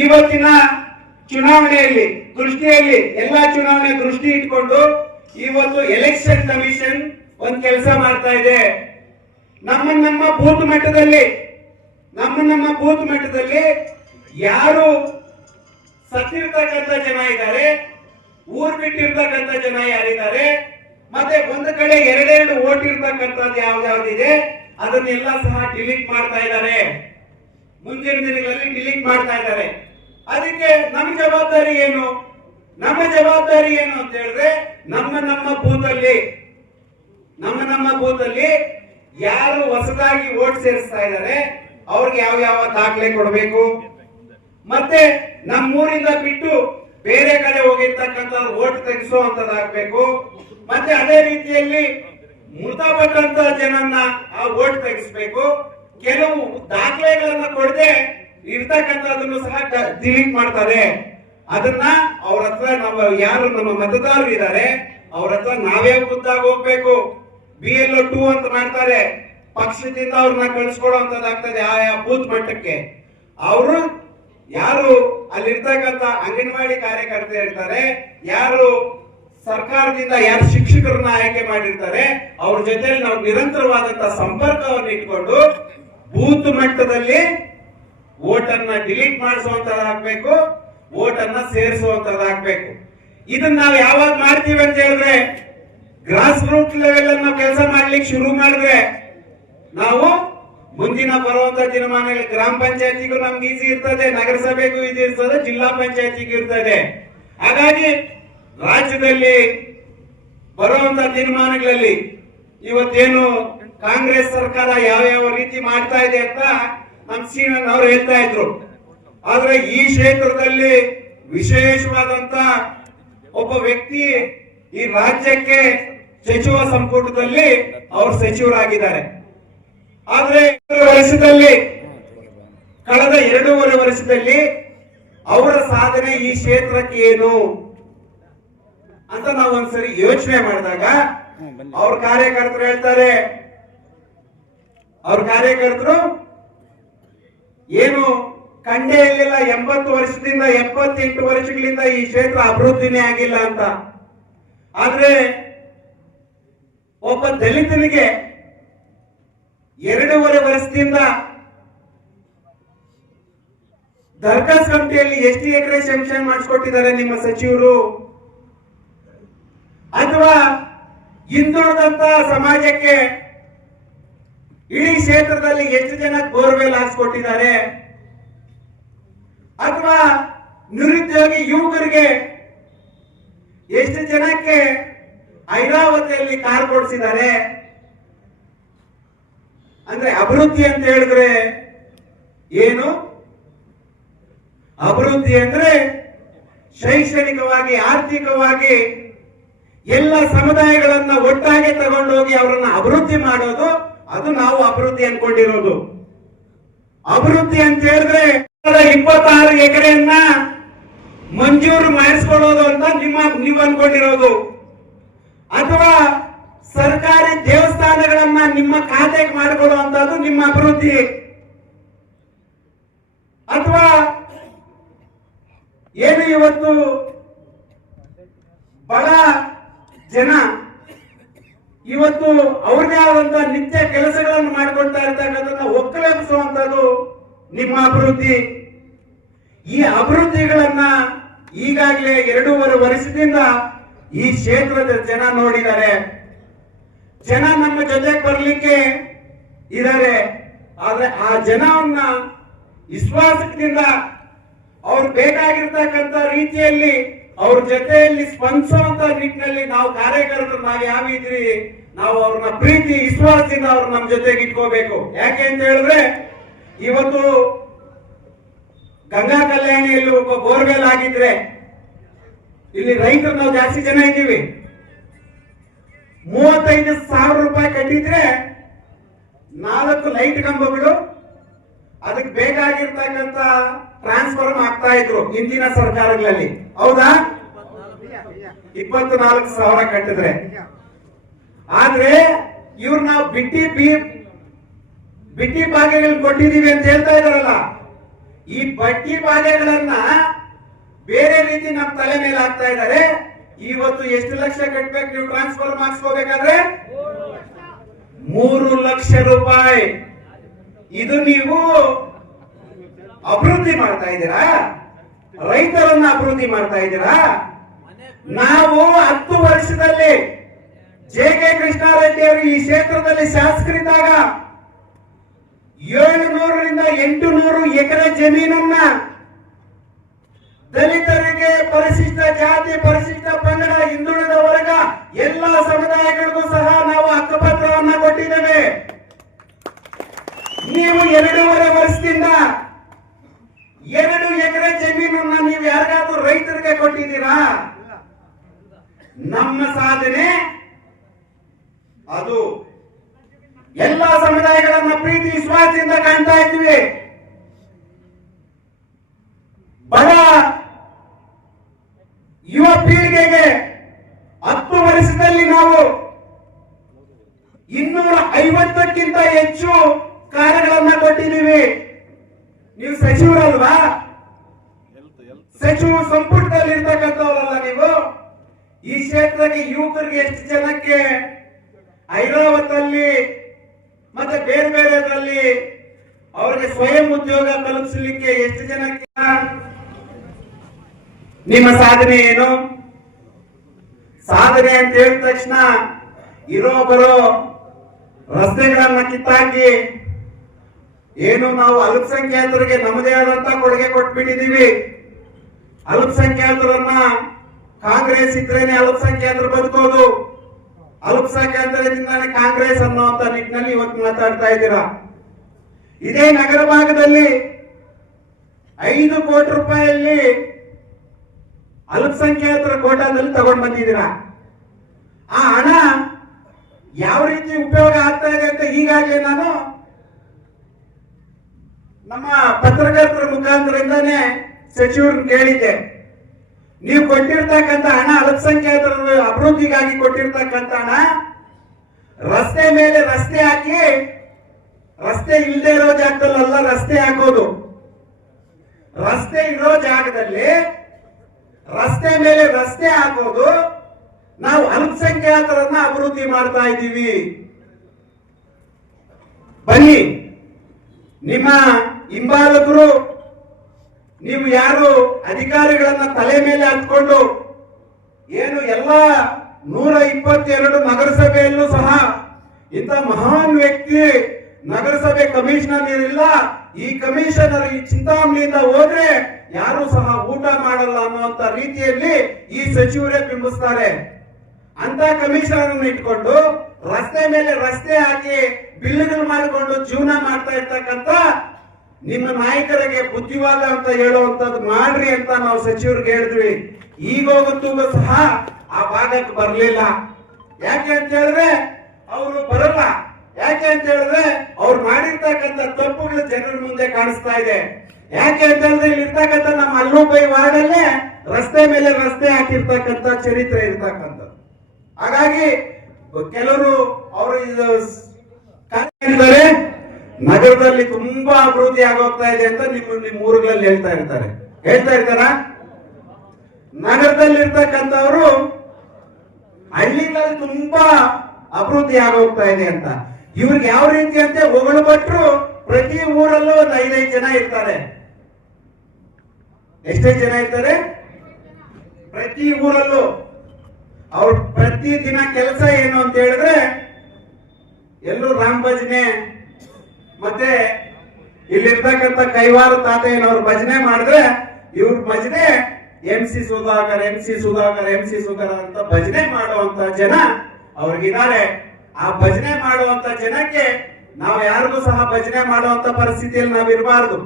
ಇವತ್ತಿನ ಚುನಾವಣೆಯಲ್ಲಿ, ದೃಷ್ಟಿಯಲ್ಲಿ ಎಲ್ಲಾ ಚುನಾವಣೆ ದೃಷ್ಟಿ ಇಟ್ಕೊಂಡು ಇವತ್ತು ಎಲೆಕ್ಷನ್ ಕಮಿಷನ್ ಒಂದು ಕೆಲಸ ಮಾಡ್ತಾ ಇದೆ. ನಮ್ಮ ನಮ್ಮ ಬೂತ್ ಮಟ್ಟದಲ್ಲಿ, ನಮ್ಮ ನಮ್ಮ ಬೂತ್ ಮಟ್ಟದಲ್ಲಿ ಯಾರು ಸತ್ತಿರ್ತಕ್ಕಂಥ ಜನ ಇದ್ದಾರೆ, ಊರ್ ಬಿಟ್ಟಿರ್ತಕ್ಕಂಥ ಜನ ಯಾರಿದ್ದಾರೆ, ಮತ್ತೆ ಒಂದು ಕಡೆ ಎರಡೆರಡು ಓಟ್ ಇರ್ತಕ್ಕಂಥದ್ದು ಯಾವ್ದಾವ್ದಿದೆ ಅದನ್ನೆಲ್ಲ ಸಹ ಡಿಲೀಟ್ ಮಾಡ್ತಾ ಇದ್ದಾರೆ. ಮುಂದಿನ ದಿನಗಳಲ್ಲಿ ಡಿಲೀಟ್ ಮಾಡ್ತಾ ಇದ್ದಾರೆ. ಅದಕ್ಕೆ ನಮ್ಮ ಜವಾಬ್ದಾರಿ ಏನು? ನಮ್ಮ ಜವಾಬ್ದಾರಿ ಏನು ಅಂತ ಹೇಳಿದ್ರೆ, ನಮ್ಮ ನಮ್ಮ ಬೂತಲ್ಲಿ, ನಮ್ಮ ನಮ್ಮ ಬೂತಲ್ಲಿ ಯಾರು ಹೊಸದಾಗಿ ಓಟ್ ಸೇರಿಸ್ತಾ ಇದ್ದಾರೆ, ಅವ್ರಿಗೆ ಯಾವ ಯಾವ ದಾಖಲೆ ಕೊಡಬೇಕು? ಮತ್ತೆ ನಮ್ಮೂರಿಂದ ಬಿಟ್ಟು ಬೇರೆ ಕಡೆ ಹೋಗಿರ್ತಕ್ಕಂಥ ಓಟ್ ತೆಗೆಸುವಂತದ್ದಾಗಬೇಕು ಮತ್ತೆ ಅದೇ ರೀತಿಯಲ್ಲಿ ಮೃತಪಟ್ಟಂತ ಜನನ್ನ ಆ ಓಟ್ ತೆಗಿಸ್ಬೇಕು. ಕೆಲವು ದಾಖಲೆಗಳನ್ನ ಕೊಡದೆ ಇರ್ತಕ್ಕಂಥದನ್ನು ಸಹ ಡಿಲೀಟ್ ಮಾಡ್ತಾರೆ. ಅದನ್ನ ಅವ್ರ ಹತ್ರ ನಾವು ಯಾರು ನಮ್ಮ ಮತದಾರರು ಇದ್ದಾರೆ, ಅವ್ರ ಹತ್ರ ನಾವೇ ಖುದ್ದಾಗಿ ಹೋಗ್ಬೇಕು. ಬಿ ಎಲ್ ಟೂ ಅಂತ ಮಾಡ್ತಾರೆ. ಪಕ್ಷದಿಂದ ಅವ್ರನ್ನ ಕಳಿಸ್ಕೊಡುವಂತದ್ದಾಗ್ತದೆ ಆಯಾ ಬೂತ್ ಮಟ್ಟಕ್ಕೆ. ಅವರು ಯಾರು ಅಲ್ಲಿರ್ತಕ್ಕಂಥ ಅಂಗನವಾಡಿ ಕಾರ್ಯಕರ್ತರು ಇರ್ತಾರೆ, ಯಾರು ಸರ್ಕಾರದಿಂದ ಯಾರು ಶಿಕ್ಷಕರನ್ನ ಆಯ್ಕೆ ಮಾಡಿರ್ತಾರೆ, ಅವ್ರ ಜೊತೆಯಲ್ಲಿ ನಾವು ನಿರಂತರವಾದಂತಹ ಸಂಪರ್ಕವನ್ನು ಇಟ್ಕೊಂಡು ಬೂತ್ ಮಟ್ಟದಲ್ಲಿ ಓಟನ್ನ ಡಿಲೀಟ್ ಮಾಡಿಸುವಂತದ್ದಾಗ್ಬೇಕು ಓಟನ್ನ ಸೇರಿಸುವಂತದಾಗಬೇಕು ಇದನ್ನ ನಾವು ಯಾವಾಗ ಮಾಡ್ತೀವಿ ಅಂತ ಹೇಳಿದ್ರೆ ಗ್ರಾಸ್ ರೂಟ್ ಲೆವೆಲ್ ನಾವು ಕೆಲಸ ಮಾಡ್ಲಿಕ್ಕೆ ಶುರು ಮಾಡಿದ್ರೆ, ನಾವು ಮುಂದಿನ ಬರುವಂತ ದಿನಮಾನಗಳಲ್ಲಿ ಗ್ರಾಮ ಪಂಚಾಯತಿಗೂ ನಮ್ಗೆ ಈಸಿ ಇರ್ತದೆ, ನಗರಸಭೆಗೂ ಈಸಿ ಇರ್ತದೆ, ಜಿಲ್ಲಾ ಪಂಚಾಯತಿಗೂ ಇರ್ತದೆ. ಹಾಗಾಗಿ ರಾಜ್ಯದಲ್ಲಿ ಬರುವಂತ ದಿನಮಾನಗಳಲ್ಲಿ ಇವತ್ತೇನು ಕಾಂಗ್ರೆಸ್ ಸರ್ಕಾರ ಯಾವ ಯಾವ ರೀತಿ ಮಾಡ್ತಾ ಇದೆ ಅಂತ ನಮ್ ಸೀನನ್ ಅವ್ರು ಹೇಳ್ತಾ ಇದ್ರು. ಆದ್ರೆ ಈ ಕ್ಷೇತ್ರದಲ್ಲಿ ವಿಶೇಷವಾದಂತ ಒಬ್ಬ ವ್ಯಕ್ತಿ ಈ ರಾಜ್ಯಕ್ಕೆ ಸಚಿವ ಸಂಪುಟದಲ್ಲಿ ಅವರು ಸಚಿವರಾಗಿದ್ದಾರೆ. ಆದ್ರೆ ವರ್ಷದಲ್ಲಿ ಕಳೆದ ಎರಡೂವರೆ ವರ್ಷದಲ್ಲಿ ಅವರ ಸಾಧನೆ ಈ ಕ್ಷೇತ್ರಕ್ಕೆ ಏನು ಅಂತ ನಾವು ಒಂದ್ಸರಿ ಯೋಚನೆ ಮಾಡಿದಾಗ ಅವ್ರ ಕಾರ್ಯಕರ್ತರು ಹೇಳ್ತಾರೆ ಅವ್ರ ಕಾರ್ಯಕರ್ತರು ಏನು ಕಂಡೇ ಇರಲಿಲ್ಲ ಎಂಬತ್ತು ವರ್ಷದಿಂದ ಎಪ್ಪತ್ತೆಂಟು ವರ್ಷಗಳಿಂದ ಈ ಕ್ಷೇತ್ರ ಅಭಿವೃದ್ಧಿನೇ ಆಗಿಲ್ಲ ಅಂತ. ಆದ್ರೆ ಒಬ್ಬ ದಲಿತನಿಗೆ ಎರಡೂವರೆ ವರ್ಷದಿಂದ ದರ್ಖಾಸ್ ಕಮಿಟಿಯಲ್ಲಿ ಎಷ್ಟು ಎಕರೆ ಶಂಕ್ಷನ್ ಮಾಡಿಸ್ಕೊಟ್ಟಿದ್ದಾರೆ ನಿಮ್ಮ ಸಚಿವರು? ಅಥವಾ ಹಿಂದುಳಿದಂತ ಸಮಾಜಕ್ಕೆ ಇಡೀ ಕ್ಷೇತ್ರದಲ್ಲಿ ಎಷ್ಟು ಜನ ಬೋರ್ವೆಲ್ ಹಾಕ್ಸ್ಕೊಟ್ಟಿದ್ದಾರೆ? ಅಥವಾ ನಿರುದ್ಯೋಗಿ ಯುವಕರಿಗೆ ಎಷ್ಟು ಜನಕ್ಕೆ ಐರಾವತಿಯಲ್ಲಿ ಕಾರ್ ಕೊಡಿಸಿದ್ದಾರೆ? ಅಂದ್ರೆ ಅಭಿವೃದ್ಧಿ ಅಂತ ಹೇಳಿದ್ರೆ ಏನು? ಅಭಿವೃದ್ಧಿ ಅಂದ್ರೆ ಶೈಕ್ಷಣಿಕವಾಗಿ, ಆರ್ಥಿಕವಾಗಿ ಎಲ್ಲ ಸಮುದಾಯಗಳನ್ನ ಒಟ್ಟಾಗಿ ತಗೊಂಡೋಗಿ ಅವರನ್ನ ಅಭಿವೃದ್ಧಿ ಮಾಡೋದು ಅದು ನಾವು ಅಭಿವೃದ್ಧಿ ಅನ್ಕೊಂಡಿರೋದು. ಅಭಿವೃದ್ಧಿ ಅಂತ ಹೇಳಿದ್ರೆ ಇಪ್ಪತ್ತಾರು ಎಕರೆಯನ್ನ ಮಂಜೂರು ಮಾಡಿಸ್ಕೊಳ್ಳೋದು ಅಂತ ನಿಮ್ಮ, ನೀವು ಅನ್ಕೊಂಡಿರೋದು. ಅಥವಾ ಸರ್ಕಾರಿ ದೇವಸ್ಥಾನಗಳನ್ನ ನಿಮ್ಮ ಖಾತೆಗೆ ಮಾಡಿಕೊಳ್ಳುವಂತದ್ದು ನಿಮ್ಮ ಅಭಿವೃದ್ಧಿ. ಅಥವಾ ಏನು ಇವತ್ತು ಬಡ ಜನ ಇವತ್ತು ನಿಮ್ಮ ಅಭಿವೃದ್ಧಿ. ಈ ಅಭಿವೃದ್ಧಿಗಳನ್ನ ಈಗಾಗಲೇ ಎರಡೂವರೆ ವರ್ಷದಿಂದ ಈ ಕ್ಷೇತ್ರದ ಜನ ನೋಡಿದ್ದಾರೆ. ಜನ ನಮ್ಮ ಜೊತೆಗೆ ಬರಲಿಕ್ಕೆ ಇದ್ದಾರೆ ಆದ್ರೆ ಆ ಜನವನ್ನ ವಿಶ್ವಾಸದಿಂದ ಅವ್ರು ಬೇಕಾಗಿರ್ತಕ್ಕಂಥ ರೀತಿಯಲ್ಲಿ ಅವ್ರ ಜೊತೆಯಲ್ಲಿ ಸ್ಪಂದಿಸುವಂತ ನಿಟ್ಟಿನಲ್ಲಿ ನಾವು ಕಾರ್ಯಕರ್ತರು ನಾವು ಯಾವ ಇದ್ರಿ ನಾವು ಅವ್ರನ್ನ ಪ್ರೀತಿ, ವಿಶ್ವಾಸದಿಂದ ಅವ್ರು ನಮ್ಮ ಜೊತೆಗೆ ಇಟ್ಕೋಬೇಕು. ಯಾಕೆ ಅಂತ ಹೇಳಿದ್ರೆ ಇವತ್ತು ಗಂಗಾ ಕಲ್ಯಾಣಿಯಲ್ಲಿ ಒಬ್ಬ ಬೋರ್ವೆಲ್ ಆಗಿದ್ರೆ ಇಲ್ಲಿ ರೈತರು ನಾವು ಜಾಸ್ತಿ ಜನ ಇದ್ದೀವಿ. ಮೂವತ್ತೈದು ಸಾವಿರ ರೂಪಾಯಿ ಕಟ್ಟಿದ್ರೆ ನಾಲ್ಕು ಲೈಟ್ ಕಂಬಗಳು ಅದಕ್ಕೆ ಬೇಕಾಗಿರ್ತಕ್ಕಂತ ಟ್ರಾನ್ಸ್ಫಾರ್ಮ್ ಆಗ್ತಾ ಇದ್ರು ಹಿಂದಿನ ಸರ್ಕಾರಗಳಲ್ಲಿ. ಹೌದಾ? ಇಪ್ಪತ್ನಾಲ್ಕು ಸಾವಿರ ಕಟ್ಟಿದ್ರೆ. ಆದ್ರೆ ಇವ್ರು ನಾವು ಬಿಟ್ಟಿ ಬಿ ಬಿಟ್ಟಿ ಭಾಗ್ಯಗಳು ಕೊಟ್ಟಿದ್ದೀವಿ ಅಂತ ಹೇಳ್ತಾ ಇದಾರಲ್ಲ ಈ ಬಟ್ಟಿ ಭಾಗ್ಯಗಳನ್ನ ಬೇರೆ ರೀತಿ ನಮ್ಮ ತಲೆ ಮೇಲೆ ಹಾಕ್ತಾ ಇದ್ದಾರೆ. ಇವತ್ತು ಎಷ್ಟು ಲಕ್ಷ ಕಟ್ಬೇಕು ನೀವು ಟ್ರಾನ್ಸ್ಫರ್ ಮಾಡಿಸ್ಕೋಬೇಕಾದ್ರೆ? ಮೂರು ಲಕ್ಷ ರೂಪಾಯಿ. ಇದು ನೀವು ಅಭಿವೃದ್ಧಿ ಮಾಡ್ತಾ ಇದ್ದೀರಾ? ರೈತರನ್ನ ಅಭಿವೃದ್ಧಿ ಮಾಡ್ತಾ ಇದ್ದೀರಾ? ನಾವು ಹತ್ತು ವರ್ಷದಲ್ಲಿ ಜೆ ಕೆ ಕೃಷ್ಣಾರೆಡ್ಡಿ ಅವರು ಈ ಕ್ಷೇತ್ರದಲ್ಲಿ ಶಾಸಕರಿದ್ದಾಗ ಏಳು ನೂರರಿಂದ ಎಂಟು ನೂರು ಎಕರೆ ಜಮೀನನ್ನ ದಲಿತರಿಗೆ ಪರಿಶಿಷ್ಟ ಜಾತಿ, ಪರಿಶಿಷ್ಟ ಪಂಗಡ, ಹಿಂದುಳಿದ ವರ್ಗ ಎಲ್ಲ ಸಮುದಾಯಗಳಿಗೂ ಸಹ ನಾವು ಹಕ್ಕುಪತ್ರವನ್ನ ಕೊಟ್ಟಿದ್ದೇವೆ. ನೀವು ಎರಡೂವರೆ ವರ್ಷದಿಂದ ಎರಡು ಎಕರೆ ಜಮೀನನ್ನ ನೀವು ಯಾರಿಗಾದ್ರೂ ರೈತರಿಗೆ ಕೊಟ್ಟಿದ್ದೀರಾ? ನಮ್ಮ ಸಾಧನೆ ಅದು. ಎಲ್ಲ ಸಮುದಾಯಗಳನ್ನ ಪ್ರೀತಿ ವಿಶ್ವಾಸದಿಂದ ಕಾಣ್ತಾ ಇದ್ದೀವಿ. ಬಡ ಯುವ ಪೀಳಿಗೆಗೆ ಹತ್ತು ವರ್ಷದಲ್ಲಿ ನಾವು ಇನ್ನೂರ ಐವತ್ತಕ್ಕಿಂತ ಹೆಚ್ಚು ಕಾರ್ಯಗಳನ್ನ ಕೊಟ್ಟಿದ್ದೀವಿ. ನೀವು ಸಚಿವರಲ್ವಾ? ಸಚಿವ ಸಂಪುಟದಲ್ಲಿ ಇರ್ತಕ್ಕಂಥವ್ರಲ್ಲ ನೀವು? ಈ ಕ್ಷೇತ್ರಕ್ಕೆ ಯುವಕರಿಗೆ ಎಷ್ಟು ಜನಕ್ಕೆ? ಐರಾವತಲ್ಲಿ ಮತ್ತೆ ಬೇರೆ ಬೇರೆದಲ್ಲಿ ಅವರಿಗೆ ಸ್ವಯಂ ಉದ್ಯೋಗ ತಲುಪಿಸಲಿಕ್ಕೆ ಎಷ್ಟು ಜನಕ್ಕೆ ನಿಮ್ಮ ಸಾಧನೆ ಏನು? ಸಾಧನೆ ಅಂತ ಹೇಳಿದ ತಕ್ಷಣ ಇರೋ ಬರೋ ರಸ್ತೆಗಳನ್ನ ಕಿತ್ತಾಕಿ ಏನು ನಾವು ಅಲ್ಪಸಂಖ್ಯಾತರಿಗೆ ನಮ್ಮದೇ ಆದಂತ ಕೊಡುಗೆ ಕೊಟ್ಬಿಟ್ಟಿದೀವಿ ಅಲ್ಪಸಂಖ್ಯಾತರನ್ನ ಕಾಂಗ್ರೆಸ್ ಇದ್ರೇನೆ ಅಲ್ಪಸಂಖ್ಯಾತರು ಬದುಕೋದು. ಅಲ್ಪಸಂಖ್ಯಾತರಿಂದಾನೆ ಕಾಂಗ್ರೆಸ್ ಅನ್ನುವಂತ ನಿಟ್ಟಿನಲ್ಲಿ ಇವತ್ತು ಮಾತಾಡ್ತಾ ಇದ್ದೀರಾ? ಇದೇ ನಗರ ಭಾಗದಲ್ಲಿ ಐದು ಕೋಟಿ ರೂಪಾಯಿಯಲ್ಲಿ ಅಲ್ಪಸಂಖ್ಯಾತರ ಕೋಟಾದಲ್ಲಿ ತಗೊಂಡ್ ಬಂದಿದ್ದೀರಾ? ಆ ಹಣ ಯಾವ ರೀತಿ ಉಪಯೋಗ ಆಗ್ತಾ ಇದೆ ಅಂತ ಈಗಾಗಲೇ ನಾನು ನಮ್ಮ ಪತ್ರಕರ್ತರ ಮುಖಾಂತರದಿಂದಾನೇ ಸಚಿವರನ್ನ ಕೇಳಿದ್ದೆ. ನೀವು ಕೊಟ್ಟಿರ್ತಕ್ಕಂಥ ಹಣ ಅಲ್ಪಸಂಖ್ಯಾತರ ಅಭಿವೃದ್ಧಿಗಾಗಿ ಕೊಟ್ಟಿರ್ತಕ್ಕಂಥ ಹಣ, ರಸ್ತೆ ಮೇಲೆ ರಸ್ತೆ ಹಾಕಿ, ರಸ್ತೆ ಇಲ್ಲದೆ ಇರೋ ಜಾಗದಲ್ಲ ರಸ್ತೆ ಹಾಕೋದು. ರಸ್ತೆ ಇರೋ ಜಾಗದಲ್ಲಿ ರಸ್ತೆ ಮೇಲೆ ರಸ್ತೆ ಹಾಕೋದು, ನಾವು ಅಲ್ಪಸಂಖ್ಯಾತರನ್ನ ಅಭಿವೃದ್ಧಿ ಮಾಡ್ತಾ ಇದ್ದೀವಿ. ಬನ್ನಿ, ನಿಮ್ಮ ಹಿಂಬಾಲಕರು ನೀವು ಯಾರು ಅಧಿಕಾರಿಗಳನ್ನ ತಲೆ ಮೇಲೆ ಹತ್ಕೊಂಡು ಏನು ಎಲ್ಲ ನೂರ ಇಪ್ಪತ್ತೆರಡು ನಗರಸಭೆಯಲ್ಲೂ ಸಹ ಇಂಥ ಮಹಾನ್ ವ್ಯಕ್ತಿ ನಗರಸಭೆ ಕಮಿಷನರ್ ಇರಲಿಲ್ಲ, ಈ ಕಮಿಷನರ್ ಈ ಚಿಂತಾಮಣಿಯಿಂದ ಹೋದ್ರೆ ಯಾರು ಸಹ ಊಟ ಮಾಡಲ್ಲ ಅನ್ನುವಂತ ರೀತಿಯಲ್ಲಿ ಈ ಸಚಿವರೇ ಬಿಂಬಿಸ್ತಾರೆ. ಅಂತ ಕಮಿಷನರ್ ಇಟ್ಕೊಂಡು ರಸ್ತೆ ಮೇಲೆ ರಸ್ತೆ ಹಾಕಿ ಬಿಲ್ಗಳು ಮಾಡಿಕೊಂಡು ಜೀವನ ಮಾಡ್ತಾ ಇರ್ತಕ್ಕಂತ ನಿಮ್ಮ ನಾಯಕರಿಗೆ ಬುದ್ಧಿವಾದ ಅಂತ ಹೇಳುವಂತದ್ದು ಮಾಡ್ರಿ ಅಂತ ನಾವು ಸಚಿವರಿಗೆ ಹೇಳಿದ್ವಿ. ಈಗ ಹೋಗುತ್ತೂ ಸಹ ಆ ಭಾಗಕ್ಕೆ ಬರಲಿಲ್ಲ. ಯಾಕೆ ಅಂತ ಹೇಳಿದ್ರೆ ಅವರು ಬರಲ್ಲ. ಯಾಕೆ ಅಂತ ಹೇಳಿದ್ರೆ ಅವ್ರು ಮಾಡಿರ್ತಕ್ಕಂಥ ತಪ್ಪುಗಳು ಜನರ ಮುಂದೆ ಕಾಣಿಸ್ತಾ ಇದೆ. ಯಾಕೆ ಅಂತ ಹೇಳಿದ್ರೆ ಇಲ್ಲಿ ಇರ್ತಕ್ಕಂಥ ನಮ್ಮ ಅಲ್ಲೂಬೈ ವಾರ್ಡಲ್ಲೇ ರಸ್ತೆ ಮೇಲೆ ರಸ್ತೆ ಹಾಕಿರ್ತಕ್ಕಂಥ ಚರಿತ್ರೆ ಇರ್ತಕ್ಕಂಥದ್ದು. ಹಾಗಾಗಿ ಕೆಲವರು ಅವರು ನಗರದಲ್ಲಿ ತುಂಬಾ ಅಭಿವೃದ್ಧಿ ಆಗೋಗ್ತಾ ಇದೆ ಅಂತ ನಿಮ್ಮ ನಿಮ್ಮ ಊರುಗಳಲ್ಲಿ ಹೇಳ್ತಾ ಇರ್ತಾರೆ. ಹೇಳ್ತಾ ಇರ್ತಾರ? ನಗರದಲ್ಲಿ ಇರ್ತಕ್ಕಂಥವ್ರು ಹಳ್ಳಿಗಳಲ್ಲಿ ತುಂಬಾ ಅಭಿವೃದ್ಧಿ ಆಗೋಗ್ತಾ ಇದೆ ಅಂತ. ಇವ್ರಿಗೆ ಯಾವ ರೀತಿ ಅಂತ ಹೊಗಳು ಭಟ್ರು ಪ್ರತಿ ಊರಲ್ಲೂ ಒಂದು ಐದೈದು ಜನ ಇರ್ತಾರೆ. ಎಷ್ಟೇ ಜನ ಇರ್ತಾರೆ? ಪ್ರತಿ ಊರಲ್ಲೂ. ಅವ್ರ ಪ್ರತಿ ದಿನ ಕೆಲಸ ಏನು ಅಂತ ಹೇಳಿದ್ರೆ ಎಲ್ಲೂ ರಾಮ್ ಭಜನೆ ಮತ್ತೆ ಇಲ್ಲಿರ್ತಕ್ಕಂಥ ಕೈವಾರ ತಾತಯ್ಯನವ್ರ ಭಜನೆ ಮಾಡಿದ್ರೆ ಇವ್ರ ಭಜನೆ M C Sudhakar M C Sudhakar M C Sudhakar ಅಂತ ಭಜನೆ ಮಾಡುವಂತ ಜನ ಅವ್ರಿಗಿದ್ದಾರೆ. ಆ ಭಜನೆ ಮಾಡುವಂತ ಜನಕ್ಕೆ ನಾವು ಯಾರಿಗೂ ಸಹ ಭಜನೆ ಮಾಡುವಂತ ಪರಿಸ್ಥಿತಿಯಲ್ಲಿ ನಾವು ಇರಬಾರ್ದು.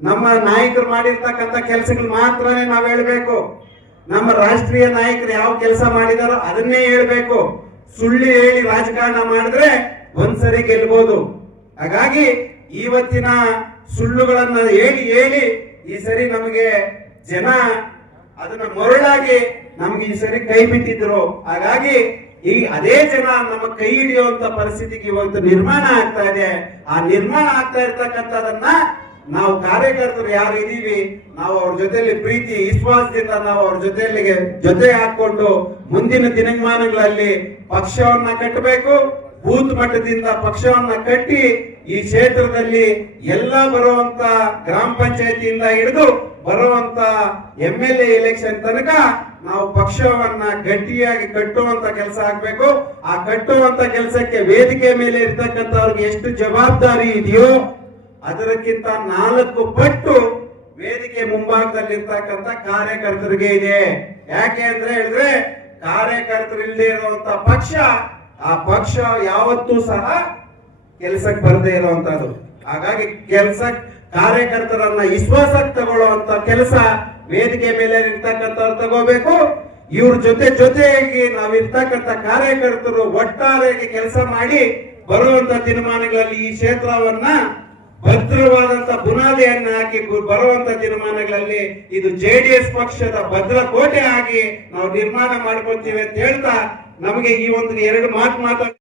ನಮ್ಮ ನಾಯಕರು ಮಾಡಿರ್ತಕ್ಕಂಥ ಕೆಲಸಗಳು ಮಾತ್ರನೇ ನಾವು ಹೇಳ್ಬೇಕು. ನಮ್ಮ ರಾಷ್ಟ್ರೀಯ ನಾಯಕರು ಯಾವ ಕೆಲಸ ಮಾಡಿದಾರೋ ಅದನ್ನೇ ಹೇಳ್ಬೇಕು. ಸುಳ್ಳು ಹೇಳಿ ರಾಜಕಾರಣ ಮಾಡಿದ್ರೆ ಒಂದ್ಸರಿ ಗೆಲ್ಬಹುದು ಹಾಗಾಗಿ ಇವತ್ತಿನ ಸುಳ್ಳುಗಳನ್ನ ಹೇಳಿ ಹೇಳಿ ಈ ಸರಿ ನಮಗೆ ಜನ ಅದನ್ನ ಮರುಳಾಗಿ ನಮ್ಗೆ ಈ ಸರಿ ಕೈ ಬಿಟ್ಟಿದ್ರು. ಹಾಗಾಗಿ ಈ ಅದೇ ಜನ ನಮ್ಮ ಕೈ ಹಿಡಿಯುವಂತ ಪರಿಸ್ಥಿತಿಗೆ ಇವತ್ತು ನಿರ್ಮಾಣ ಆಗ್ತಾ ಇದೆ. ಆ ನಿರ್ಮಾಣ ಆಗ್ತಾ ಇರ್ತಕ್ಕಂಥದನ್ನ ನಾವು ಕಾರ್ಯಕರ್ತರು ಯಾರು ಇದೀವಿ, ನಾವು ಅವ್ರ ಜೊತೆಯಲ್ಲಿ ಪ್ರೀತಿ, ವಿಶ್ವಾಸದಿಂದ ನಾವು ಅವ್ರ ಜೊತೆಯಲ್ಲಿ ಜೊತೆ ಹಾಕೊಂಡು ಮುಂದಿನ ದಿನಮಾನಗಳಲ್ಲಿ ಪಕ್ಷವನ್ನ ಕಟ್ಟಬೇಕು. ಬೂತ್ ಮಟ್ಟದಿಂದ ಪಕ್ಷವನ್ನ ಕಟ್ಟಿ ಈ ಕ್ಷೇತ್ರದಲ್ಲಿ ಎಲ್ಲ ಬರುವಂತ ಗ್ರಾಮ ಪಂಚಾಯತಿಯಿಂದ ಹಿಡಿದು ಬರುವಂತ ಎಂ ಎಲ್ ಎ ಎಲೆಕ್ಷನ್ ತನಕ ನಾವು ಪಕ್ಷವನ್ನ ಗಟ್ಟಿಯಾಗಿ ಕಟ್ಟುವಂತ ಕೆಲಸ ಆಗ್ಬೇಕು. ಆ ಕಟ್ಟುವಂತ ಕೆಲಸಕ್ಕೆ ವೇದಿಕೆ ಮೇಲೆ ಇರ್ತಕ್ಕಂಥವ್ರಿಗೆ ಎಷ್ಟು ಜವಾಬ್ದಾರಿ ಇದೆಯೋ ಅದಕ್ಕಿಂತ ನಾಲ್ಕು ಪಟ್ಟು ವೇದಿಕೆ ಮುಂಭಾಗದಲ್ಲಿ ಇರ್ತಕ್ಕಂಥ ಕಾರ್ಯಕರ್ತರಿಗೆ ಇದೆ. ಯಾಕೆ ಅಂದ್ರೆ ಹೇಳಿದ್ರೆ ಕಾರ್ಯಕರ್ತರು ಇಲ್ಲದೆ ಇರುವಂತ ಪಕ್ಷ ಆ ಪಕ್ಷ ಯಾವತ್ತೂ ಸಹ ಕೆಲಸಕ್ಕೆ ಬರದೇ ಇರುವಂತದ್ದು ಹಾಗಾಗಿ ಕೆಲಸ ಕಾರ್ಯಕರ್ತರನ್ನ ವಿಶ್ವಾಸಕ್ಕೆ ತಗೊಳ್ಳುವಂತ ಕೆಲಸ ವೇದಿಕೆ ಮೇಲೆ ಇರ್ತಕ್ಕಂಥವ್ರು ತಗೋಬೇಕು. ಇವ್ರ ಜೊತೆ ಜೊತೆಯಾಗಿ ನಾವಿರ್ತಕ್ಕಂಥ ಕಾರ್ಯಕರ್ತರು ಒಟ್ಟಾರೆಯಾಗಿ ಕೆಲಸ ಮಾಡಿ ಬರುವಂತ ದಿನಮಾನಗಳಲ್ಲಿ ಈ ಕ್ಷೇತ್ರವನ್ನ ಭದ್ರವಾದಂತ ಬುನಾದಿಯನ್ನ ಹಾಕಿ ಬರುವಂತ ದಿನಮಾನಗಳಲ್ಲಿ ಇದು ಜೆಡಿಎಸ್ ಪಕ್ಷದ ಭದ್ರಕೋಟೆ ಆಗಿ ನಾವು ನಿರ್ಮಾಣ ಮಾಡ್ಕೊತೀವಿ ಅಂತ ಹೇಳ್ತಾ ನಮಗೆ ಈ ಒಂದು ಎರಡು ಮಾತು ಮಾತಾಡ